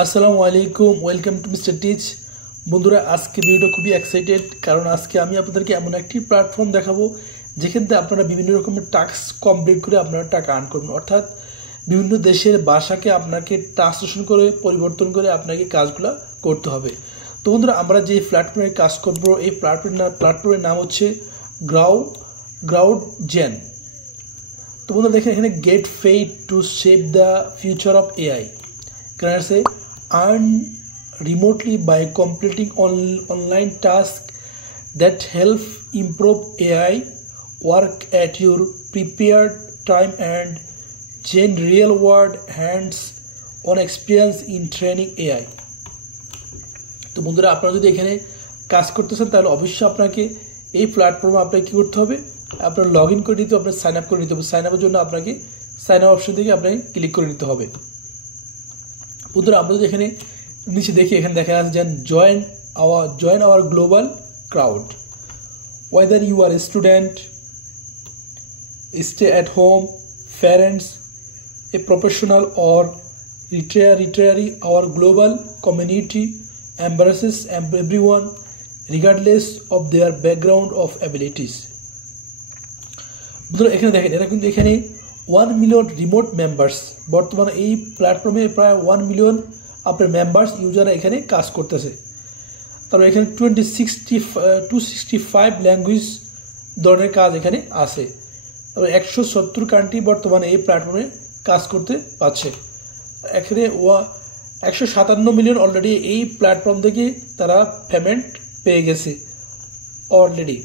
আসসালামু আলাইকুম, welcome to mister teach. বন্ধুরা, আজকে ভিডিওটা খুবই এক্সাইটেড, কারণ আজকে আমি আপনাদেরকে এমন একটি প্ল্যাটফর্ম দেখাবো যেখান থেকে আপনারা বিভিন্ন রকমের টাস্ক কমপ্লিট করে আপনারা টাকা আর্ন করবেন। অর্থাৎ বিভিন্ন দেশের ভাষাকে আপনাকে ট্রান্সলেশন করে পরিবর্তন করে আপনাকে কাজগুলো করতে হবে। তো বন্ধুরা, আমরা যে প্ল্যাটফর্মে কাজ করবো এই প্ল্যাটফর্মের নাম হচ্ছে গ্রাউডজেন। তো বন্ধুরা দেখেন, এখানে gate paid to shape the future of AI. Can I say earn remotely by completing online tasks that help improve AI work at your prepared time and gain real world hands-on experience in training AI। তো বন্ধুরা, আপনারা যদি এখানে কাজ করতেছেন তাহলে অবশ্যই আপনাকে এই প্ল্যাটফর্মে আপনাকে কী করতে হবে, আপনার লগ ইন করে নিতে হবে, আপনার সাইন আপ করে নিতে হবে। সাইন আপের জন্য আপনাকে সাইন আপ অপশন থেকে আপনাকে ক্লিক করে নিতে হবে। বন্ধুরা, আমরা যদি এখানে নিচে দেখি, এখানে দেখা যাচ্ছে যে join our global crowd. Whether you are student, stay at home, parents, a professional or retiree, our global community embraces everyone regardless of their background of abilities। বন্ধুরা, এখানে দেখেন, এরা কিন্তু এখানে 1 মিলিয়ন রিমোট মেম্বার্স, বর্তমানে এই প্ল্যাটফর্মে প্রায় 1 মিলিয়ন আপনার মেম্বার্স ইউজাররা এখানে কাজ করতেছে। তারপর এখানে 265 ল্যাঙ্গুয়েজ ধরনের কাজ এখানে আছে। তারপর 170 কান্ট্রি বর্তমানে এই প্ল্যাটফর্মে কাজ করতে পারছে। এখানে 157 মিলিয়ন অলরেডি এই প্ল্যাটফর্ম থেকে তারা পেমেন্ট পেয়ে গেছে অলরেডি,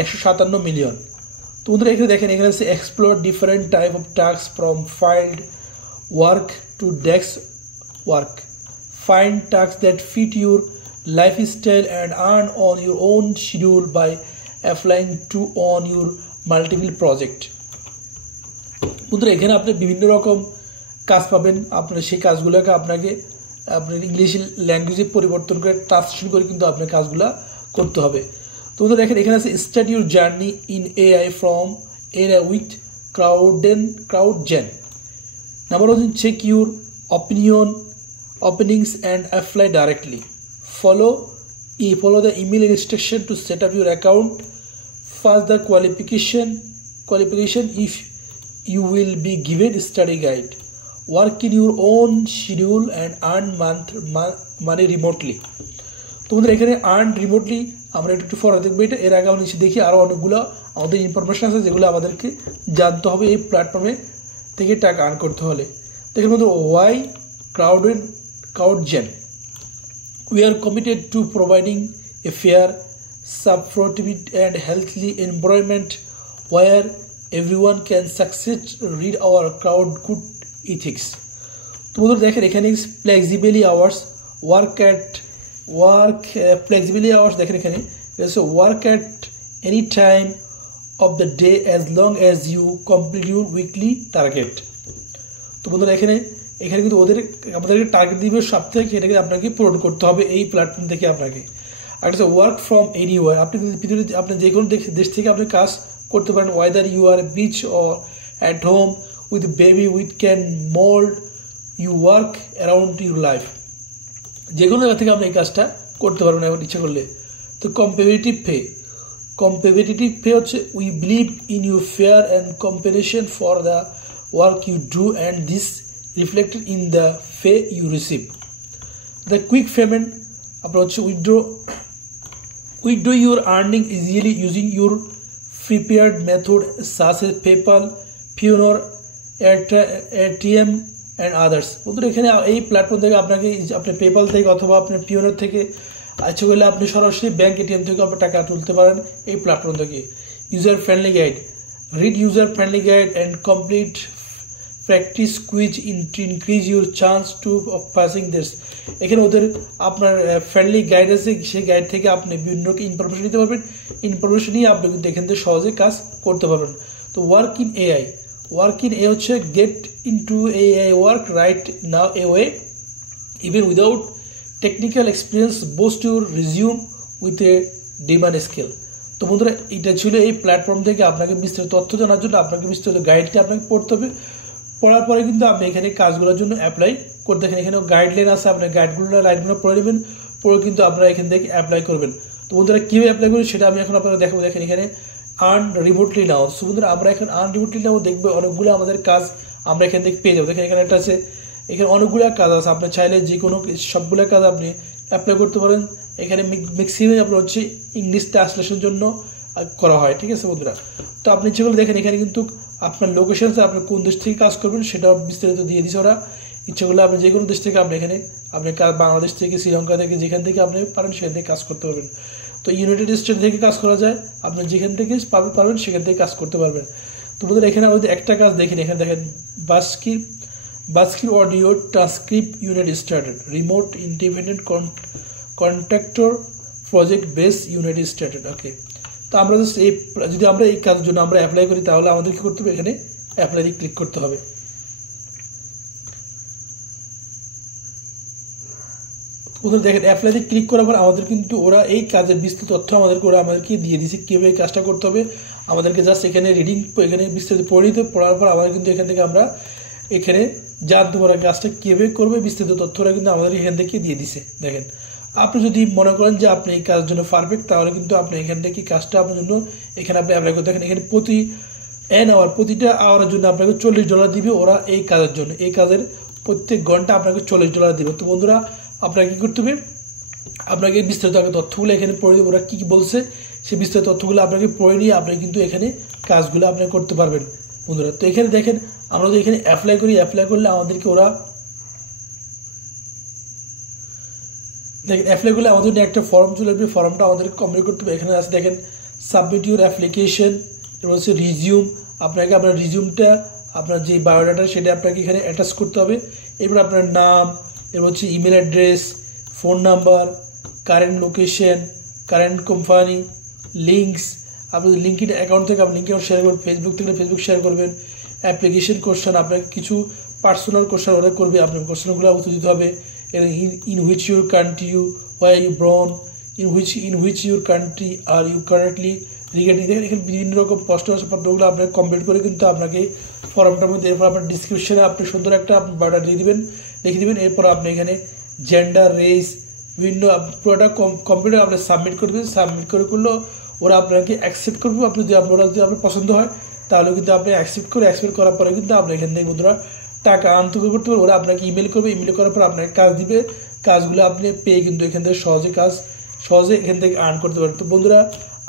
157 মিলিয়ন। তো বন্ধুরা, এখানে দেখেন, এখানে আছে explore different type of task from field work to desk work, find task that fit your lifestyle and earn on your own schedule by applying to on your multiple project. বন্ধুরা, এখানে আপনি বিভিন্ন রকম কাজ পাবেন। আপনার সেই কাজগুলোকে আপনার ইংলিশ ল্যাঙ্গুয়েজে পরিবর্তন করে ট্রান্সলেশন করে কিন্তু আপনার কাজগুলো করতে হবে। তো বন্ধুরা দেখেন, এখানে আছে start your journey in AI from AI with CrowdGen. Number 1, check your openings and apply directly. Follow the email instruction to set up your account. First, the qualification if you will be given study guide. Work in your own schedule and earn money remotely. তো বন্ধুরা, এখানে earn remotely আমরা একটু পরে দেখবো। এটা এর আগে আমরা নিচে দেখি আরও অনেকগুলো আমাদের ইনফরমেশন আছে যেগুলো আমাদেরকে জানতে হবে এই প্ল্যাটফর্মে থেকে টাকা আর্ন করতে হলে। দেখেন বন্ধুরা, Y গ্রাউডজেন। We are committed to providing a fair, supportive and healthy environment where everyone can succeed. Read our crowd good ethics. তো বন্ধুরা দেখেন, এখানে ফ্লেক্সিবিলি আওয়ার্স, ফ্লেক্সিবিলি আওয়ার্স দেখেন, এখানে work at any time of the day as long as you complete your weekly target. তো বন্ধুরা, এখানে কিন্তু আমাদেরকে টার্গেট দিবে সপ্তাহে, এটাকে আপনাকে পূরণ করতে হবে এই প্ল্যাটফর্ম থেকে আপনাকে। আর একটা ওয়ার্ক ফ্রম এনিওয়ার, আপনি পৃথিবীতে আপনি যে কোনো দেশ থেকে আপনি কাজ করতে পারেন। Whether you are beach or at home with baby with can mould you work around your life, যে কোনো জায়গা থেকে আপনি এই কাজটা করতে পারবেন এখন ইচ্ছা করলে। তো কম্পিটিটিভ পে হচ্ছে, we believe in you fair and compensation for the work you do and this reflected in the pay you receive. The quick payment approach, withdraw your earning easily using your prepared method such as PayPal, Payoneer, AirTM and others. বন্ধুরা, এখানে এই platform থেকে আপনাকে আপনার PayPal থেকে অথবা আপনার pioneer থেকে ইচ্ছা করলে আপনি সরাসরি ব্যাংক এটিএম থেকে আপনার টাকা তুলতে পারেন এই প্ল্যাটফর্ম থেকে। User friendly guide, read user friendly guide and complete practice quiz to increase your chance of passing this. এখানে ওদের আপনার ফ্রেন্ডলি গাইড আছে, সেই গাইড থেকে আপনি বিভিন্ন ইনফরমেশন নিতে পারবেন। ইনফরমেশন নিয়ে আপনি কিন্তু এখান থেকে সহজে কাজ করতে পারবেন। তো ওয়ার্ক ইন এআই হচ্ছে get into AI work right now a way even without technical experience, boost your resume with a demand scale. তো বন্ধুরা, এটা ছিল এই প্ল্যাটফর্ম থেকে আপনাকে বিস্তারিত তথ্য জানার জন্য আপনাকে বিস্তারিত গাইডটি আপনাকে পড়তে হবে। পড়ার পরে কিন্তু আপনি এখানে কাজগুলোর জন্য অ্যাপ্লাই করে দেখেন এখানে গাইডলাইন আছে, আপনার লাইনগুলো পড়ে নেবেন, পরে কিন্তু আপনারা এখান থেকে অ্যাপ্লাই করবেন। তো বন্ধুরা কীভাবে অ্যাপ্লাই করবেন সেটা আমি এখন আপনারা দেখাবো। দেখেন এখানে আর্ন রিমোটলি নাও। সো বন্ধুরা আমরা এখন আর্ন রিমোটলি নাও দেখবো অনেকগুলো আমাদের কাজ আমরা এখান থেকে পেয়ে যাবো। দেখেন এখানে একটা আছে, এখানে অনেকগুলো কাজ আছে, আপনি চাইলে যে কোনো সবগুলো কাজ আপনি অ্যাপ্লাই করতে পারেন। এখানে ম্যাক্সিমাম আপনার হচ্ছে ইংলিশ ট্রান্সলেশনের জন্য করা হয়, ঠিক আছে বন্ধুরা। তো আপনি যেগুলো দেখেন এখানে কিন্তু আপনার লোকেশন আছে, আপনি কোন দেশ থেকে কাজ করবেন সেটা বিস্তারিত দিয়ে দিচ্ছে ওরা। ইচ্ছে করলে আপনি যে কোনো দেশ থেকে আপনি এখানে আপনি বাংলাদেশ থেকে, শ্রীলঙ্কা থেকে, যেখান থেকে আপনি পারেন সেখান থেকে কাজ করতে পারবেন। তো ইউনাইটেড স্টেট থেকে কাজ করা যায়, আপনি যেখান থেকে পারবেন সেখান থেকে কাজ করতে পারবেন। তো বন্ধুরা এখানে আমাদের একটা কাজ দেখেন, এখানে দেখেন Bashkir audio transcript unit started, remote independent contractor project base united stated. Okay, তো আমরা জাস্ট যদি আমরা এই কাজের জন্য আমরা অ্যাপ্লাই করি তাহলে আমাদের কী করতে হবে, এখানে অ্যাপ্লাই দিয়ে ক্লিক করতে হবে। ওদের দেখেন অ্যাপ্লাই দিয়ে ক্লিক করার পর আমাদের কিন্তু ওরা এই কাজের বিস্তৃত তথ্য আমাদেরকে দিয়ে দিয়েছে, কীভাবে এই কাজটা করতে হবে। আমাদেরকে জাস্ট এখানে এখানে বিস্তারিত পড়ার পর আমাদের কিন্তু এখান থেকে আমরা এখানে জানতে পারা কাজটা কীভাবে করবে, বিস্তৃত তথ্যটা কিন্তু আমাদের এখান থেকে দিয়ে দিছে। দেখেন আপনি যদি মনে করেন যে আপনি এই কাজের জন্য পারফেক্ট, তাহলে কিন্তু আপনি এখান থেকে কাজটা আপনার জন্য এখানে আপনি অ্যাপ্লাই করতে। দেখেন এখানে প্রতিটা আওয়ারের জন্য আপনাকে $40 দিবে ওরা এই কাজের জন্য। এই কাজের প্রত্যেক ঘন্টা আপনাকে $40 দিবে। তো বন্ধুরা আপনাকে কী করতে হবে, আপনাকে বিস্তারিত আগে তথ্যগুলো এখানে পড়ে দেবে, ওরা কী কী বলছে সেই বিস্তারিত তথ্যগুলো আপনাকে পড়ে নিয়ে আপনি কিন্তু এখানে কাজগুলো আপনি করতে পারবেন বন্ধুরা। তো এখানে দেখেন আমরা যদি এখানে অ্যাপ্লাই করলে আমাদেরকে ওরা দেখেন অ্যাপ্লাই করলে আমাদের একটা ফর্ম চলে আসবে, ফর্মটা আমাদেরকে কমপ্লিট করতে হবে। এখানে আছে দেখেন সাবমিট ইউর অ্যাপ্লিকেশন, এবার হচ্ছে রিজিউম, আপনাকে আপনার রিজিউমটা আপনার যে বায়োডাটা সেটা আপনাকে এখানে অ্যাটাচ করতে হবে। এরপর আপনার নাম, এবার হচ্ছে email address, phone number, current location, current company, links, আপনি লিঙ্কড অ্যাকাউন্ট থেকে আপনি লিঙ্ক অ্যাকাউন্ট শেয়ার করবেন, ফেসবুক থেকে ফেসবুক শেয়ার করবেন, অ্যাপ্লিকেশন কোশ্চেন, আপনাকে কিছু পার্সোনাল কোশ্চেন ওরা করবে, আপনার কোশ্চেনগুলো উত্তর দিতে হবে। In which your country were you born, in which your country are you currently regarding. দেখেন এখানে বিভিন্ন রকম প্রশ্নপত্রগুলো আপনাকে কমপ্লিট করে কিন্তু আপনাকে ফর্মটার মধ্যে, এরপর আপনার ডিসক্রিপশনে আপনি সুন্দর একটা বায়োডাটা লিখে দিবেন। এরপর আপনি এখানে জেন্ডার, রেস, বিভিন্ন পুরোটা কম্পিউটার আপনি সাবমিট করবেন। সাবমিট করলেও ওরা আপনাকে অ্যাকসেপ্ট করবে। আপনি যদি আপনার পছন্দ হয় তাহলে কিন্তু আপনি অ্যাকসেপ্ট করার পরে কিন্তু আপনি এখান থেকে বন্ধুরা টাকা আনতে করতে পারবেন। ওরা আপনাকে ইমেল করবে, ইমেল করার পর আপনাকে কাজ দিবে, কাজগুলো আপনি পেয়ে কিন্তু এখান থেকে সহজে এখান থেকে আর্ন করতে পারেন। তো বন্ধুরা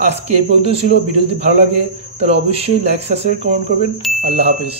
আজকে এই পর্যন্ত ছিল। ভিডিও যদি ভালো লাগে তাহলে অবশ্যই লাইক, সাবস্ক্রাইব, কমেন্ট করবেন। আল্লাহ হাফেজ।